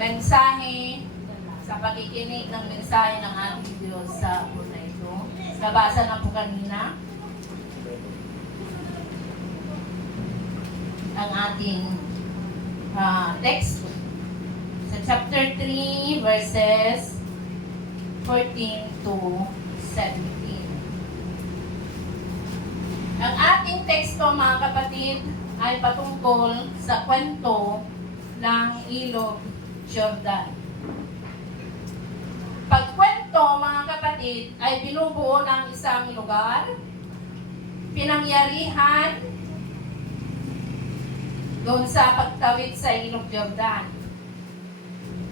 mensahe, sa pakikinig ng mensahe ng ating Diyos sa araw na ito. Nabasa na po kanina ang ating text sa chapter 3 verses 14 to 17. Ang ating teksto, mga kapatid, ay patungkol sa kwento ng Ilog Jordan. Pagkwento, mga kapatid, ay binubuo ng isang lugar, pinangyarihan doon sa pagtawid sa Ilog Jordan.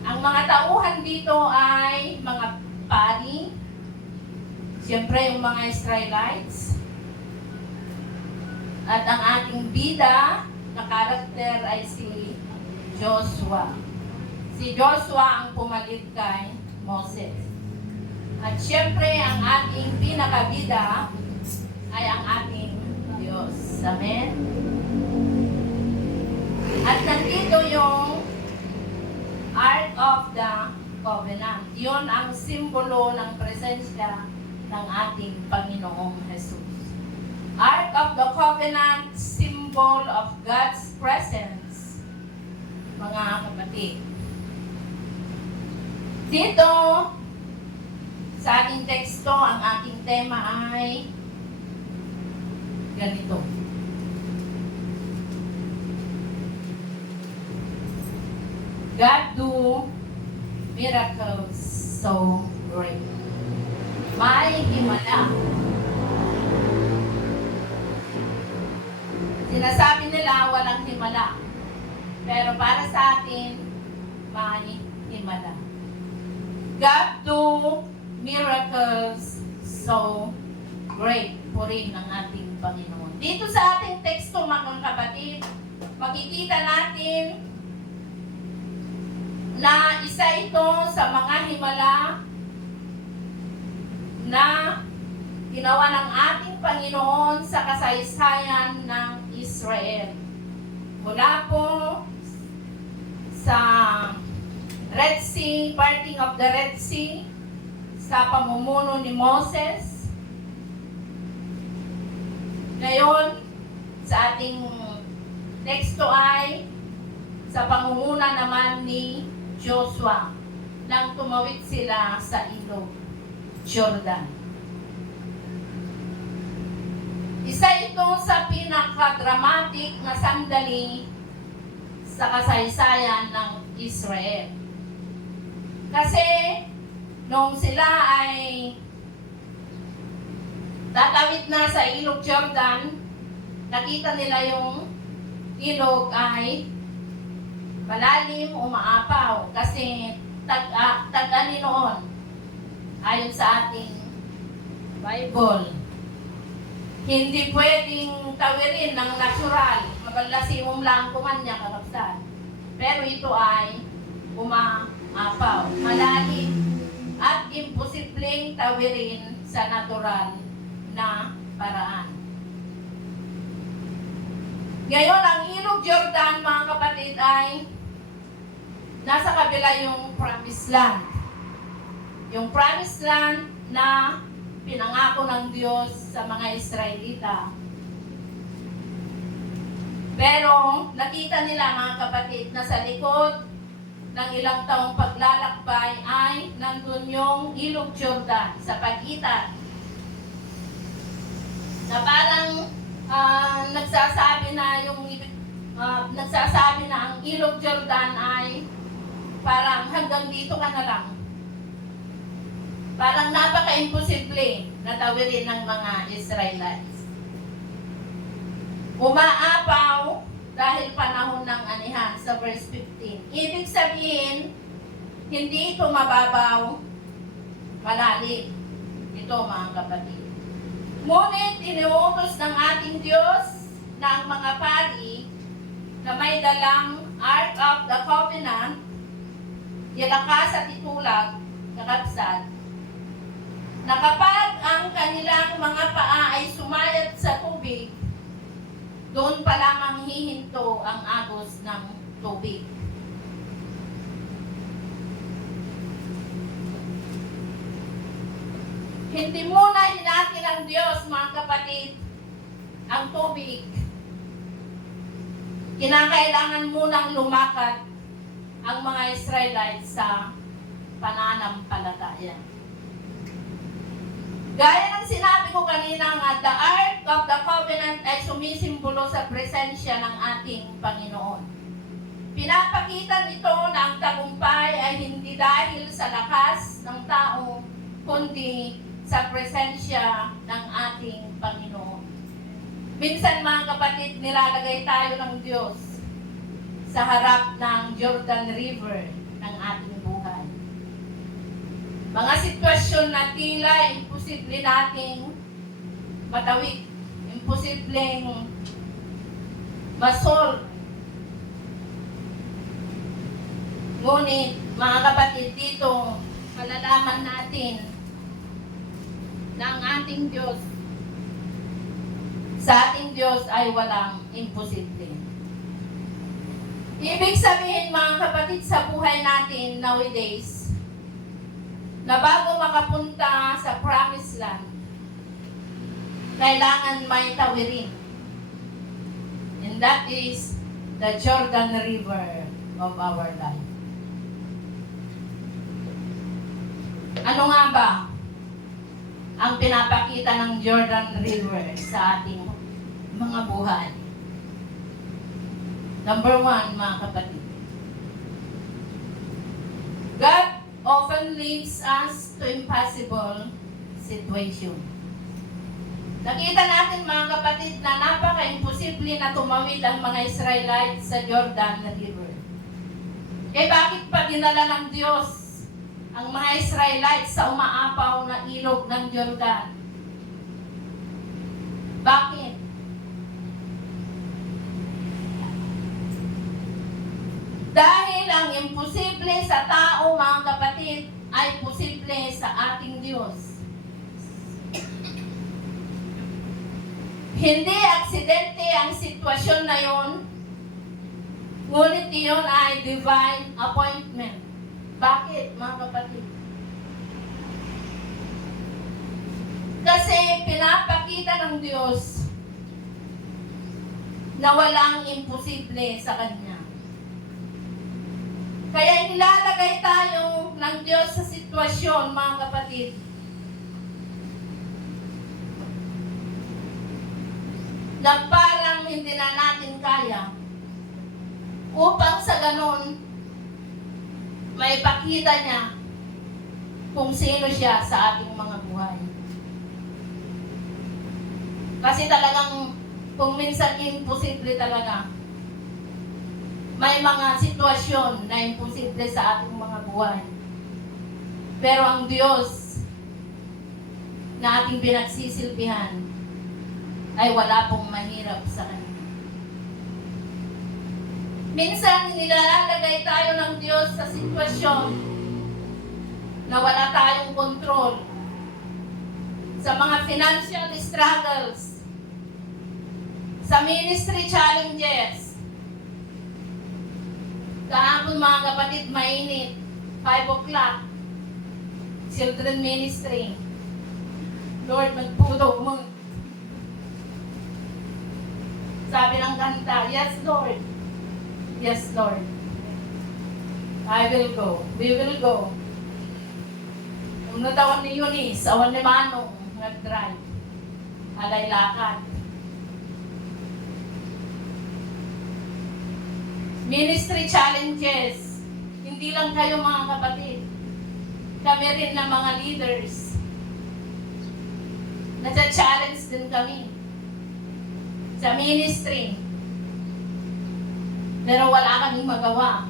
Ang mga tauhan dito ay mga pari, siyempre yung mga Israelites, at ang ating bida na karakter ay si Joshua. Si Joshua ang pumalit kay Moses. At siyempre, ang ating pinakabida ay ang ating Diyos. Amen? At nandito yung Ark of the Covenant. Yun ang simbolo ng presensya ng ating Panginoong Jesus. Ark of the Covenant, symbol of God's presence, mga kapatid. Dito, sa ating teksto, ang ating tema ay ganito. God do miracles so great. May himala. Sinasabi nila walang himala. Pero para sa atin, may himala. God do miracles so great. Purihin ng ating Panginoon. Dito sa ating teksto, mga kapatid, makikita natin na isa ito sa mga himala na ginawa ng ating Panginoon sa kasaysayan ng Israel. Mula po sa Red Sea, parting of the Red Sea, sa pamumuno ni Moses. Ngayon, sa ating teksto ay sa pangunguna naman ni Joshua nang tumawid sila sa Ilog Jordan. Isa ito sa pinaka-dramatic na sandali sa kasaysayan ng Israel. Kasi nung sila ay tatawid na sa Ilog Jordan, nakita nila yung ilog ay malalim, umaapaw kasi tag-ani noon ayon sa ating Bible. Hindi pwedeng tawirin ng natural, mabalasimom lang kumanya karapsan. Pero ito ay umaapaw, malalim at imposibleng tawirin sa natural na paraan. Ngayon, ang Ilog Jordan, mga kapatid, ay nasa kabila yung Promised Land. Yung Promised Land na pinangako ng Diyos sa mga Israelita. Pero nakita nila, mga kapatid, na sa likod ng ilang taong paglalakbay ay nandun yung Ilog Jordan sa pagitan. Na parang nagsasabi na ang Ilog Jordan ay parang hanggang dito ka na lang. Parang napaka-imposible na tawirin ng mga Israelites. Umaapaw dahil panahon ng anihan sa verse 15. Ibig sabihin, hindi ito mababaw, malalim. Ito, mga kapatid. Ngunit iniutos ng ating Diyos na ang mga pari na may dalang Ark of the Covenant, yalakas at itulag, kakapsat, na kapag ang kanilang mga paa ay sumayat sa tubig, doon pa lamang hihinto ang agos ng tubig. Hindi muna hinati ng Diyos, mga kapatid, ang tubig. Kinakailangan munang lumakad ang mga Israelites sa pananampalataya. Gaya ng sinabi ko kanina nga, the Ark of the Covenant ay sumisimbolo sa presensya ng ating Panginoon. Pinapakita nito na ang tagumpay ay hindi dahil sa lakas ng tao, kundi sa presensya ng ating Panginoon. Minsan mga kapatid, nilalagay tayo ng Diyos sa harap ng Jordan River ng ating buhay. Mga sitwasyon na tila imposible nating matawid, imposibleng masolve. Ngunit, mga kapatid, dito malalaman natin na ang ating Diyos, sa ating Diyos ay walang imposible. Ibig sabihin, mga kapatid, sa buhay natin nowadays, na bago makapunta sa promised land, kailangan may tawirin. And that is the Jordan River of our life. Ano nga ba ang pinapakita ng Jordan River sa ating mga buhay? Number 1, mga kapatid. God often leads us to impossible situation. Nakita natin, mga kapatid, na napaka-imposible na tumawid ang mga Israelites sa Jordan River. Bakit pa dinala ng Diyos ang mga Israelites sa umaapaw na ilog ng Jordan? Bakit? Dahil ang imposible sa tao, mga kapatid, ay posible sa ating Diyos. Hindi aksidente ang sitwasyon na yon, ngunit yun ay divine appointment. Bakit, mga kapatid? Kasi pinapakita ng Diyos na walang imposible sa Kanya. Kaya nilalagay tayo ng Diyos sa sitwasyon, mga kapatid, na parang hindi na natin kaya, upang sa ganon, may pakita niya kung sino siya sa ating mga buhay. Kasi talagang, kung minsan imposible talaga, may mga sitwasyon na imposible sa ating mga buhay. Pero ang Diyos na ating pinagsisilbihan ay wala pong mahirap sa Kanya. Minsan, nilalagay tayo ng Diyos sa sitwasyon na wala tayong kontrol. Sa mga financial struggles, sa ministry challenges. Kahapon, mga kapatid, mainit. 5 o'clock. Children ministry. Lord, magpulong mo. Sabi ng kanta, yes, Lord. Yes, Lord. I will go. We will go. Kung natawan ni Eunice, awan ni Manong, nag-drive. Alay lakad. Ministry challenges. Hindi lang kayo, mga kapatid. Kami rin na mga leaders. Nasa-challenge din kami sa ministry. Pero wala kaming magawa.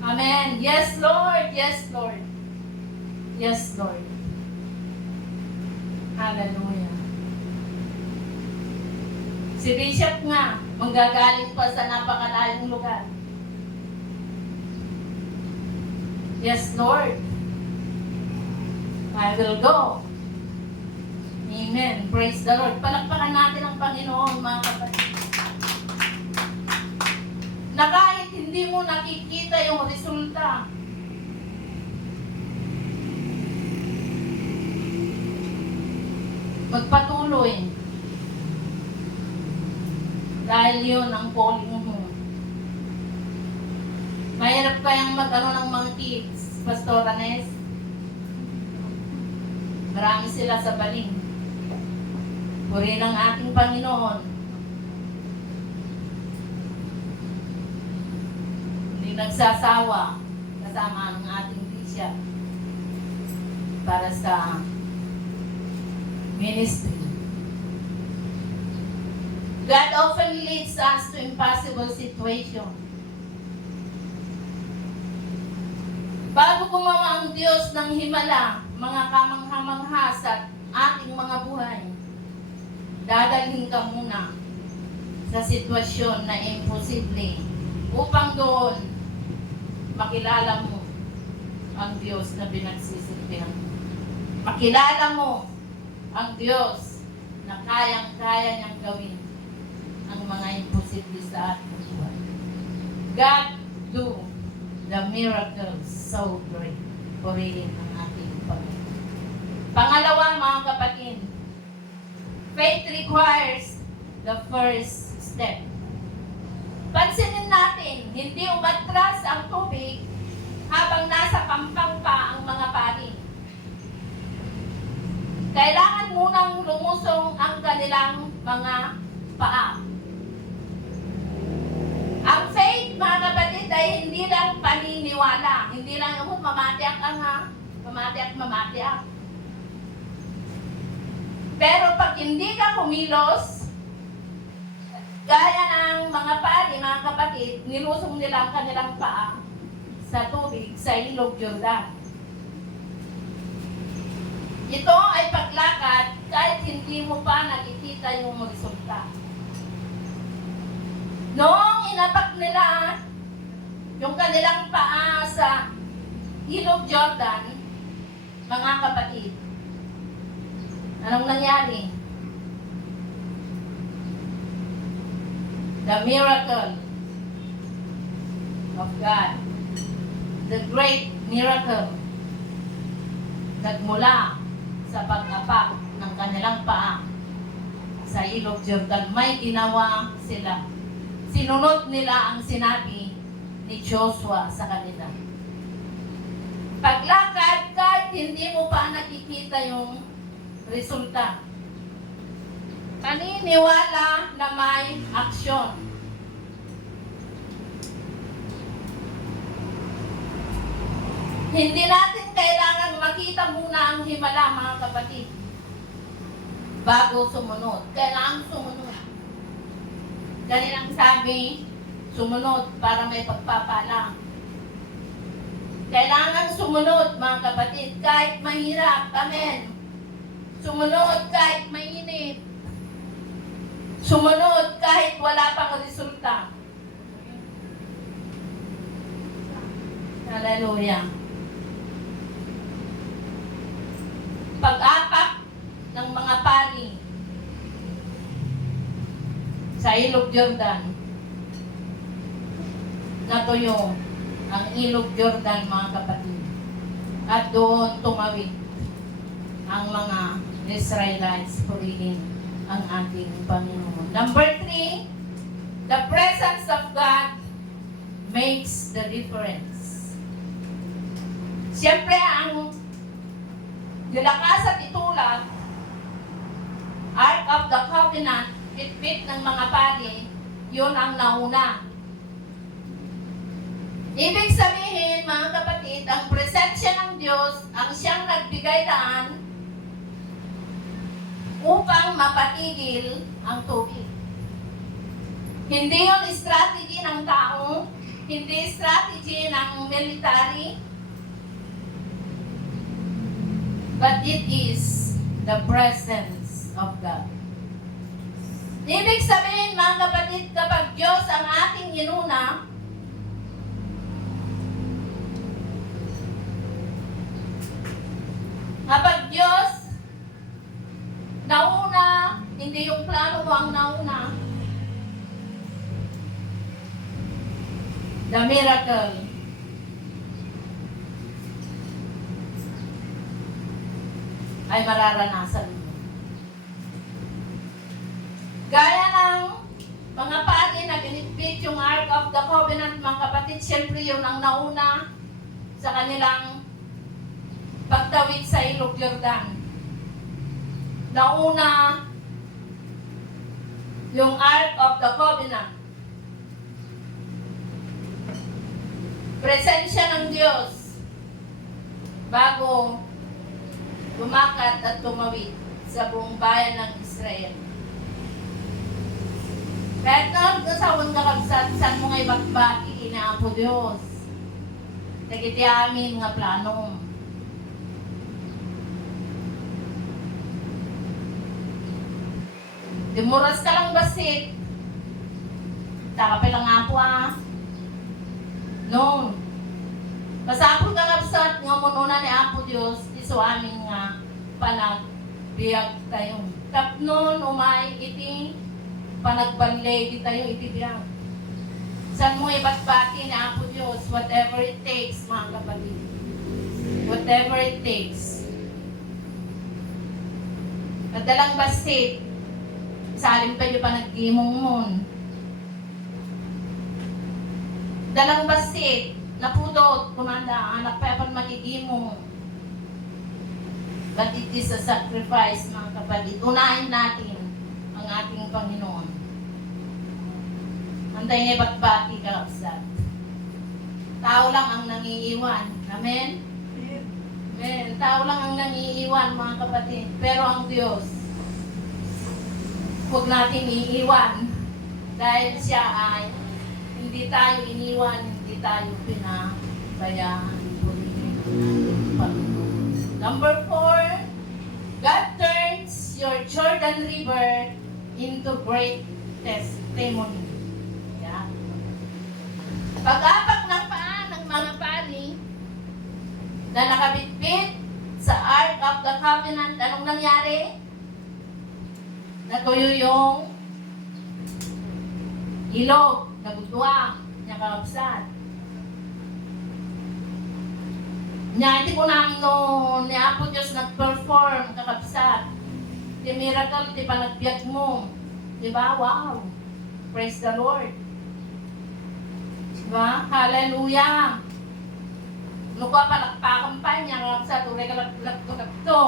Amen. Yes, Lord. Yes, Lord. Yes, Lord. Hallelujah. Si Bishop nga, manggagaling pa sa napakalayong lugar. Yes, Lord. I will go. Amen. Praise the Lord. Palakpakan natin ang Panginoon, mga kapatid. Na kahit hindi mo nakikita yung resulta, magpatuloy. Dahil yun ang calling mo. Mahirap kayang mag-ano ng mga kids, Pastora Nes. Marami sila sa baling. Purihin ang ating Panginoon. Hindi nagsasawa kasama ang ating Bishop para sa ministry. God often leads us to impossible situation. Bago gumawa ang Diyos ng himala, mga kamangha-mangha sa ating mga buhay, dadalhin ka muna sa sitwasyon na imposible upang doon makilala mo ang Diyos na pinagsisilbihan mo. Makilala mo ang Diyos na kayang-kaya niyang gawin ang mga imposible sa ating buhay. God do the miracles so great. Purihin ang ating Panginoon. Pangalawa, mga kapatid, faith requires the first step. Pansinin natin, hindi umatras ang tubig habang nasa pampang pa ang mga pari. Kailangan munang lumusong ang kanilang mga paa. Ang faith, mga kapatid, ay hindi lang paniniwala. Hindi lang yung mamatiak ang mamatiak. Pero pag hindi ka kumilos, gaya ng mga pari, mga kapatid, nilusong nila ang kanilang paa sa tubig, sa ilog Jordan. Ito ay paglakad kahit hindi mo pa nakikita yung resulta. Noong inapak nila yung kanilang paa sa ilog Jordan, mga kapatid, anong nangyari? The miracle of God, the great miracle, nagmula sa pag-apak ng kanilang paa sa ilog Jordan, may ginawa sila. Sinunod nila ang sinabi ni Joshua sa kanila. Paglakad, kahit hindi mo pa nakikita yung resulta. Paniniwala na may aksyon. Hindi natin kailangan makita muna ang himala, mga kapatid, bago sumunod. Kailangan sumunod. Ganyan ang sabi, sumunod para may pagpapala. Kailangan sumunod, mga kapatid, kahit mahirap. Amen. Sumunod kahit mainit. Sumunod kahit wala pang resulta. Hallelujah. Pag-apak ng mga pari sa ilog Jordan, natuyo ang ilog Jordan, mga kapatid, at doon tumawid ang mga Israelites. Purihin ang ating Panginoon. Number 3, the presence of God makes the difference. Siyempre, ang nilakas at itulad, Ark of the Covenant, bitbit ng mga pari, yun ang nauna. Ibig sabihin, mga kapatid, ang presensya ng Diyos ang siyang nagbigay daan upang mapatigil ang tubig. Hindi yun strategy ng tao, hindi strategy ng military, but it is the presence of God. Ibig sabihin, mga kapatid, kapag Diyos ang ating inuna, kapag Diyos nauna, hindi yung plano mo ang nauna, the miracle ay mararanasan mo. nakabitbit yung Ark of the Covenant, mga kapatid, syempre yun ang nauna sa kanilang pagtawid sa Ilog Jordan. Nauna yung Ark of the Covenant. Presensya ng Diyos bago lumakat at tumawid sa buong bayan ng Israel. Kahit nagkasawang kakabsat, saan mo ngay bakbaki, inaapo Diyos. Nagiti amin nga plano. Dimuras ka lang basit. Taka pa lang apo No. Pasapon ka kapsat nga mununa ni Apo Diyos, iso amin nga panagbiag tayo. Tapnon umay iti panagbanlay di tayo iti biyag. San mo ibatbati ni Apo Diyos, whatever it takes, mga kapatid. Whatever it takes. Madalang basit, salim pa yung panagimong mon. Dalang basit, napudot, kumanda, anak pa yapan magigimo. But it is a sacrifice, mga kapatid. Unahin natin ang ating Panginoon. Antay nga batbati kalapsat. Tao lang ang nangiiwan. Amen? Amen. Tao lang ang nangiiwan, mga kapatid. Pero ang Diyos, huwag natin iiwan. Dahil siya ay hindi tayo iniwan, hindi tayo pinabayaan. Number 4, God turns your Jordan River into great testimony. Yeah. Pag-apak ng paa ng mga pari na nakabitbit sa Ark of the Covenant, anong nangyari? Natuyo yung ilog. Nagudwa, niya kalapsat. Niya, hindi ko namin ni Apo Diyos nag-perform, kakapsat. Di miracle, di pa nagbiyak mo. Diba? Wow! Praise the Lord. Diba? Hallelujah! Ano ka palakpakan pa niya, kakapsat, uri kalak to.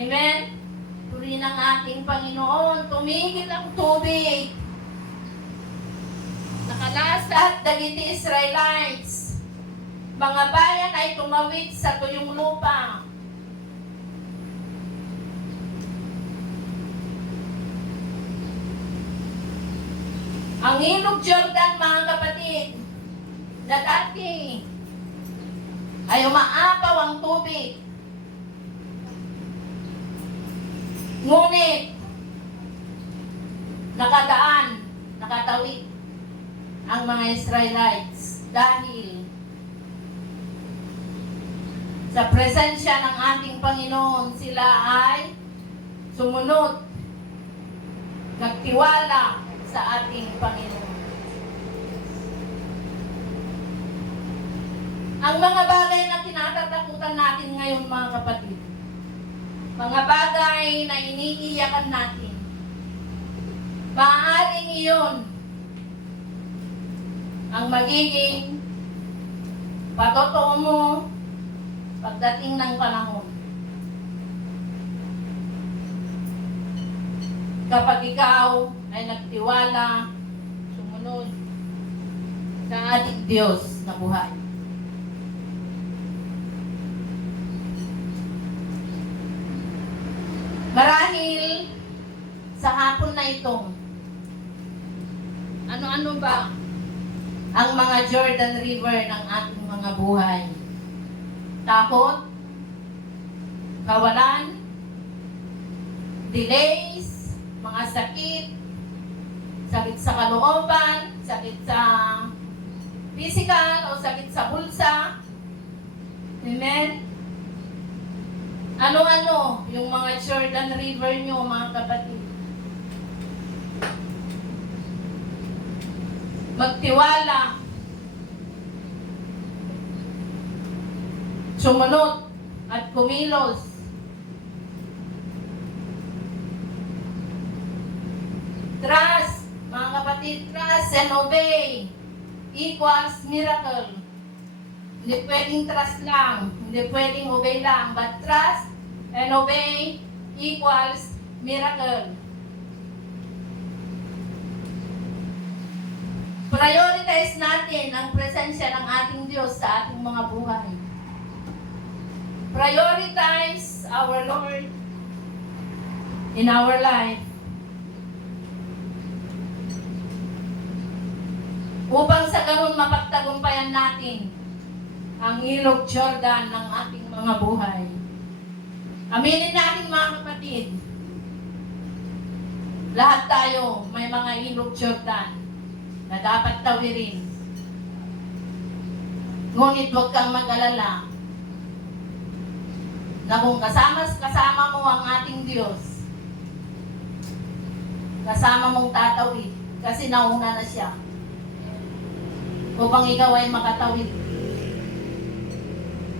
Amen? Turi ng ating Panginoon, tumigil ang tubig. Nakalasat dagiti Israelites. Mga bayan ay tumawid sa tuyong lupa. Ang Ilog Jordan, mga kapatid, na dati ay umaapaw ang tubig. Ngunit, nakatawid ang mga Israelites dahil sa presensya ng ating Panginoon, sila ay sumunod, nagtiwala sa ating Panginoon. Ang mga bagay na tinatatakutan natin ngayon, mga kapatid, mga bagay na iniiyakan natin, maaaring iyon ang magiging patotoo mo pagdating ng panahon. Kapag ikaw ay nagtiwala, sumunod sa ating Diyos na buhay. Marahil sa hapon na ito, ano-ano ba ang mga Jordan River ng ating mga buhay? Takot, kawalan, delays, mga sakit, sakit sa kalooban, sakit sa physical o sakit sa bulsa. Amen? Ano-ano yung mga Jordan River nyo, mga kapatid? Magtiwala, sumunod at kumilos. Trust, mga kapatid. kapatid, trust and obey equals miracle. Hindi pwedeng trust lang, hindi pwedeng obey lang, but trust and obey equals miracle. Prioritize natin ang presensya ng ating Diyos sa ating mga buhay. Prioritize our Lord in our life. Upang sa ganun mapagtagumpayan natin ang ilog Jordan ng ating mga buhay. Aminin natin mga kapatid, lahat tayo may mga ilog Jordan na dapat tawirin. Ngunit huwag kang mag-alala na kung kasama mo ang ating Diyos, kasama mong tatawid kasi nauna na siya upang ikaw ay makatawid.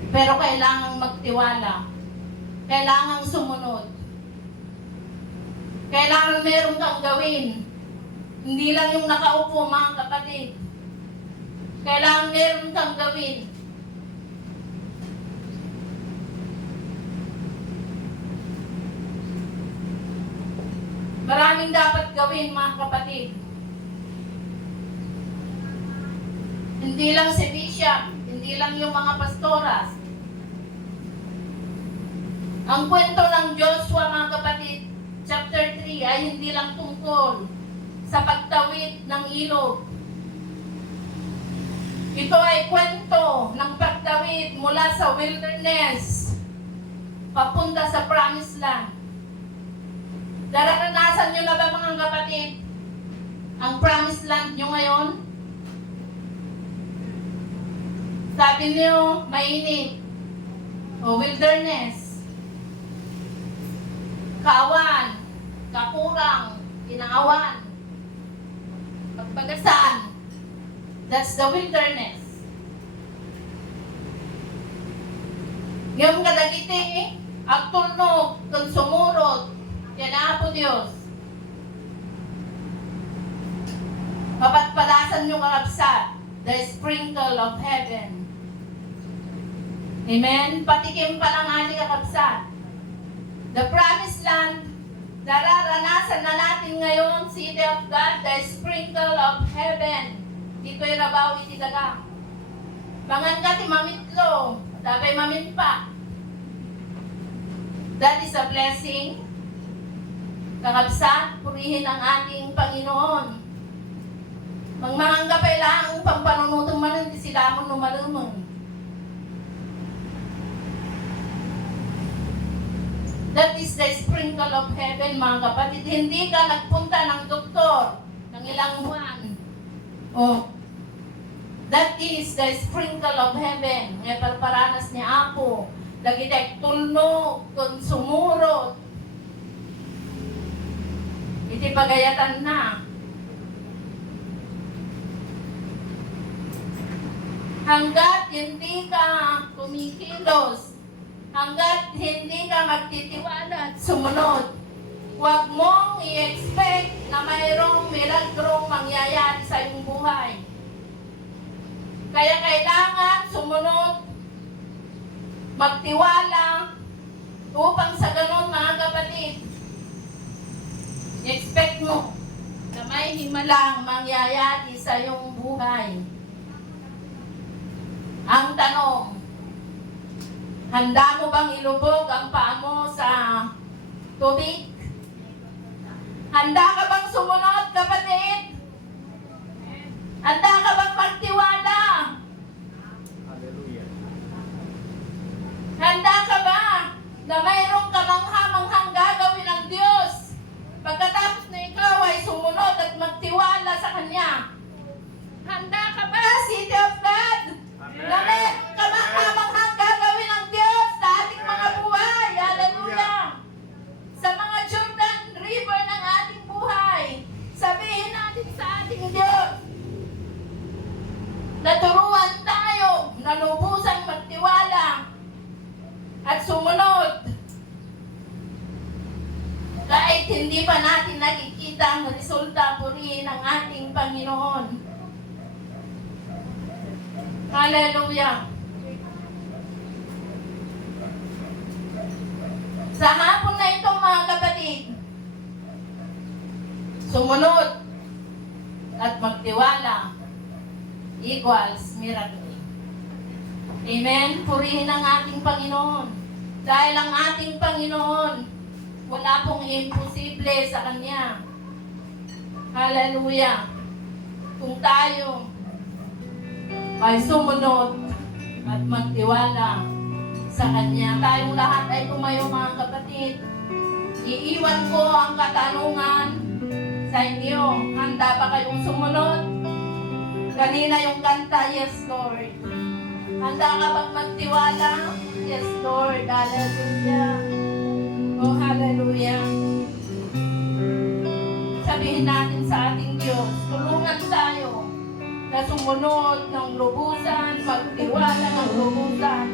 Pero kailangang magtiwala. Kailangang sumunod. Kailangan meron kang gawin. Hindi lang yung nakaupo, mga kapatid. Kailangan meron kang gawin. Maraming dapat gawin, mga kapatid. Hindi lang si Bishop, hindi lang yung mga pastoras. Ang kwento ng Joshua, mga kapatid, chapter 3 ay hindi lang tungkol sa pagtawid ng ilog. Ito ay kwento ng pagtawid mula sa wilderness papunta sa promised land. Naranasan nyo na ba, mga kapatid, ang promised land nyo ngayon? Sabi niyo, mainit o wilderness. Kawan, kakurang, inaawan, pagpagasan. That's the wilderness. Yung kadagiti, agtulnog, kung sumurot, yan na po Diyos. Papatpalasan yung kakabsat, the sprinkle of heaven. Amen? Patikim pa lang ating kakabsat. The promised land, nararanasan na natin ngayon, City of God, the sprinkle of heaven. Dito'y rabawi ti daga. Bangan ka ti mamitlo, dabay maminpa. That is a blessing. Kakabsat, purihin ang ating Panginoon. Mangmanganggapay lang pampanunutong manan, di sila mong numalumon. That is the sprinkle of heaven, mga kapatid. Hindi ka nagpunta ng doktor ng ilang buwan. Oh, that is the sprinkle of heaven. Ngay parparanas ni Apo. Lagitek tulnog, kung sumurot. Iti pagayatan na. Hanggat hindi ka kumikilos, hanggat hindi ka magtitiwala at sumunod, huwag mong i-expect na mayroong milagrong mangyayari sa iyong buhay. Kaya kailangan sumunod, magtiwala, upang sa ganon, mga kapatid, i-expect mo na may himalang mangyayari sa iyong buhay. Ang tanong, handa mo bang ilubog ang paa mo sa tubig? Handa ka bang sumunod, kapatid? Handa ka bang magtiwala? Hallelujah. Handa ka ba na mayroong kamangha-manghang gagawin ng Diyos pagkatapos na ikaw ay sumunod at magtiwala sa Kanya? Handa ka ba, City of God? Na mayroong kamangha-manghang gagawin ng Diyos sa ating mga buhay? Hallelujah! Sa mga Jordan River ng ating buhay, sabihin natin sa ating Diyos, naturuan tayo na lubusang magtiwala at sumunod Kahit hindi pa natin nakikita ang resulta, purihin ang ating Panginoon. Hallelujah. Sa hapon na ito mga kapatid, sumunod at magtiwala equals miracle. Amen? Purihin ang ating Panginoon. Dahil ang ating Panginoon, wala pong imposible sa Kanya. Hallelujah. Kung tayo ay sumunod at magtiwala sa Kanya, tayong lahat ay tumayo mga kapatid. Iiwan ko ang katanungan sa inyo. Handa ba kayong sumunod? Kanina yung kanta, yes Lord. Handa ka bang magtiwala? Yes Lord. Hallelujah. Oh, hallelujah. Sabihin natin sa ating Diyos, tulungan tayo na sumunod ng lubusan, magtiwala ng lubusan.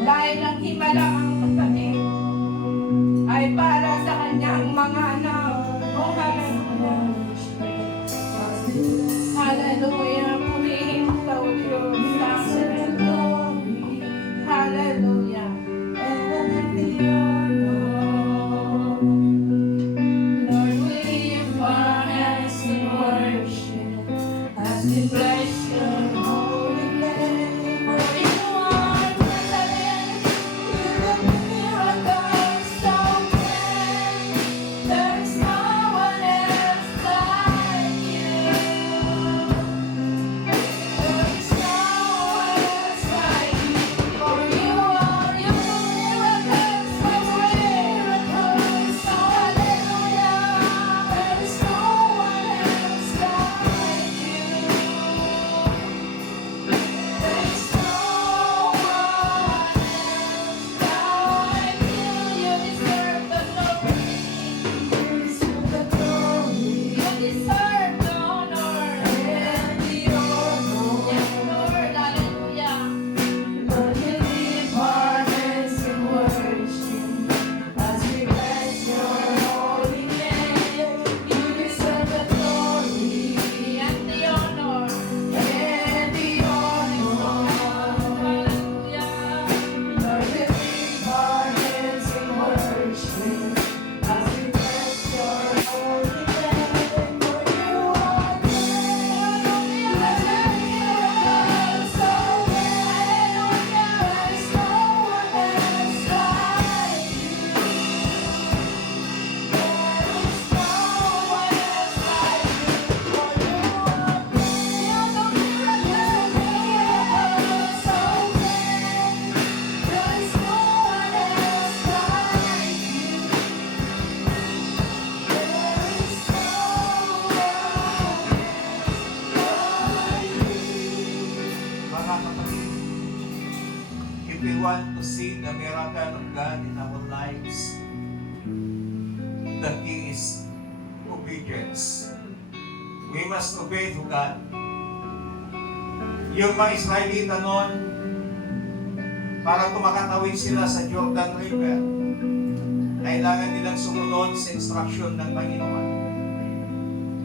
Dahil ang himala ang kapatid ay para sa kanyang mga anak. Oh, hallelujah. Hallelujah. Purihin ka, O Diyos. Hallelujah. Lord, we lift our hands in worship as we bless your holy name. For you are president, you the miracles so great. There is no one else like you. There is no one else like you. For you are the miracles so great. So hallelujah. There is no one else like you. There is no one else like you. You deserve the glory. You deserve the glory. You deserve the honor and the honor. Yes, Lord, hallelujah. Lord, we lift our hands in worship as we bless your holy name. You deserve the glory and the honor and the honor. Hallelujah. Lord, we lift our hands in worship as we bless your holy name. For you are great. Hallelujah. So great. There is no one else like you. There is no one else like you. For you are great. Miracles so great. There is no one else like you. There is no one else like you. Mga kapatid, if we want to see the miracle of God in our lives, the key is obedience. We must obey to God. Yung mga Israelita noon, para tumakatawid sila sa Jordan River, kailangan nilang sumunod sa instruction ng Panginoon.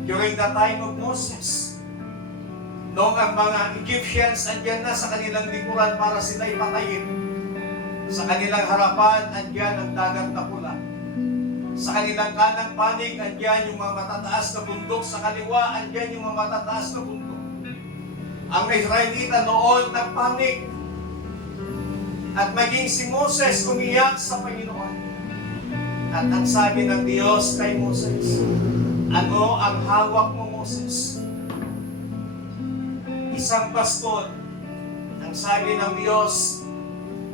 During the time of Moses, noong ang mga Egyptians andyan na sa kanilang likuran para sila'y patayin, sa kanilang harapan andyan ang dagat na pula. Sa kanilang kanang panig andyan yung mga matataas na bundok, sa kaliwa andyan yung mga matataas na bundok. Ang mga Israelita noon nagpanik, at maging si Moses umiyak sa Panginoon. At ang sabi ng Diyos kay Moses, ano ang hawak mo, Moses? Isang baston. Ang sabi ng Diyos,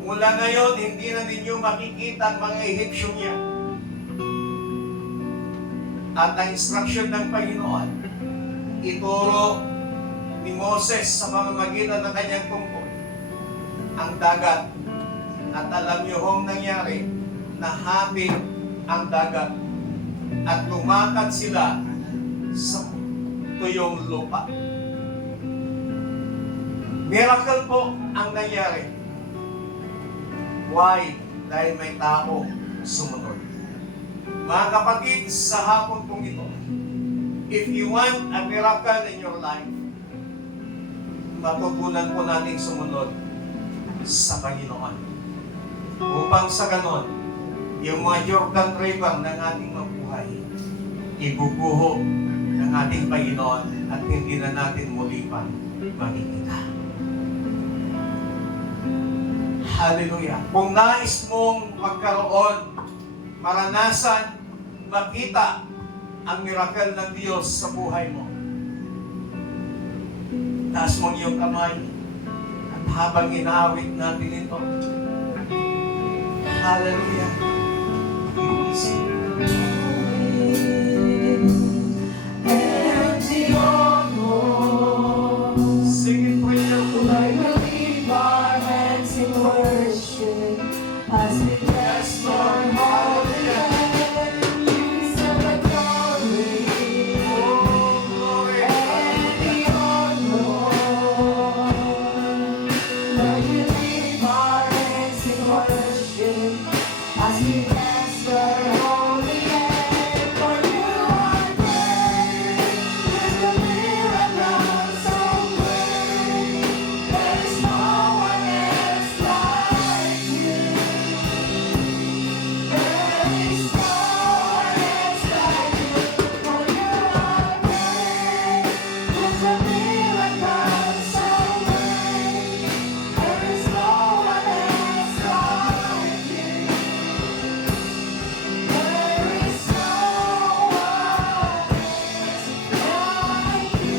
mula ngayon, hindi na ninyo makikita ang mga Egyptian yan. At ang instruction ng Panginoon, ituro ni Moses sa pamamagitan ng kanyang tungkol ang dagat. At alam niyo hong nangyari, nahati ang dagat at lumakad sila sa tuyong lupa. Miracle po ang nangyari. Why? Dahil may tao sumunod. Mga kapatid, sa hapon pong ito, if you want a miracle in your life, matutunan po natin sumunod sa Panginoon. Upang sa ganon, yung mga Jordan River ng ating mabuhay, ibubuho ng ating Panginoon at hindi na natin muli pang makikita. Hallelujah. Kung nais mong magkaroon, maranasan, makita ang miracle ng Diyos sa buhay mo, taas mong iyong kamay at habang inaawit natin ito, hallelujah. Sing it for your I will leave our hands in worship as we bless your holy name. You deserve the glory and the honor. Lord, we leave our hands in worship as we bless your holy name. For you are great, with the miracles so great. There is no one else like you. There is no one else like you. For you are great, with the miracles so great. There is no one else like you. There is no one else like you.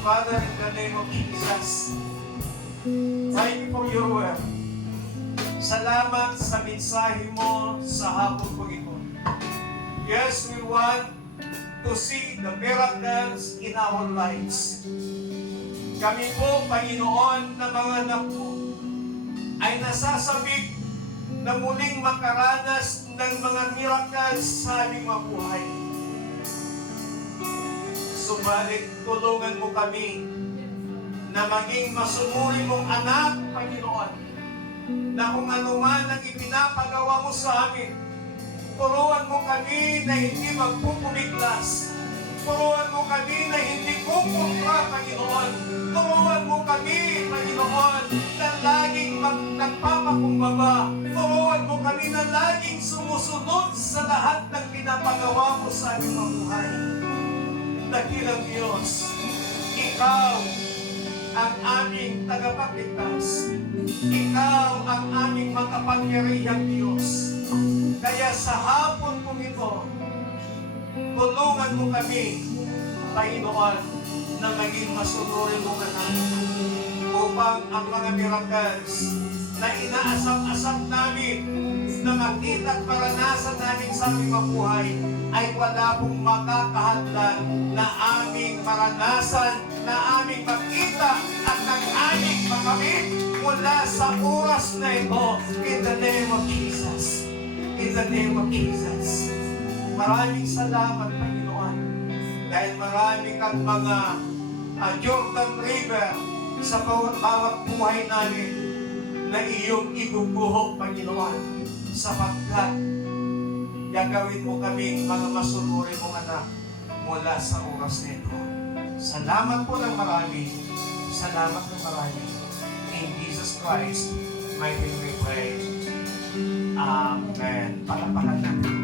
Father, in the name of Jesus, thank you for your word. Salamat sa mensahe mo sa hapon po ito. Yes, we want to see the miracles in our lives. Kami po, Panginoon, na mga anak mo, ay nasasabik na muling makaranas ng mga miracles sa aming mabuhay. Subalit, tulungan mo kami na maging masumuri mong anak, Panginoon, na kung ano man ang ipinapagawa mo sa amin, turuan mo kami na hindi magpupumiglas. Turuan mo kami na hindi kukontra, Panginoon. Turuan mo kami, Panginoon, na laging nagpapakumbaba. Turuan mo kami na laging sumusunod sa lahat ng pinapagawa mo sa aming mabuhay. Dakilang Diyos, Ikaw ang aming tagapagligtas. Ikaw ang aming makapangyarihang Diyos. Kaya sa hapon kong ito, tulungan mo kami, Panginoon, na maging masunuri mong anak upang ang mga miracles na inaasam-asam namin na makita at maranasan namin sa aming mabuhay ay wala pong makakahadlan na aming maranasan, na aming makita at ng aming makamit mula sa oras na ito. In the name of Jesus. In the name of Jesus. Maraming salamat, Panginoon, dahil marami kang mga Jordan River sa bawat buhay namin na iyong ibubuhok, Panginoon, sapagkat gagawin mo kami mga masunuri mong anak mula sa oras na ito. Salamat po ng marami. Salamat ng marami. In Jesus Christ, my name we pray. Amen. Palapakan natin.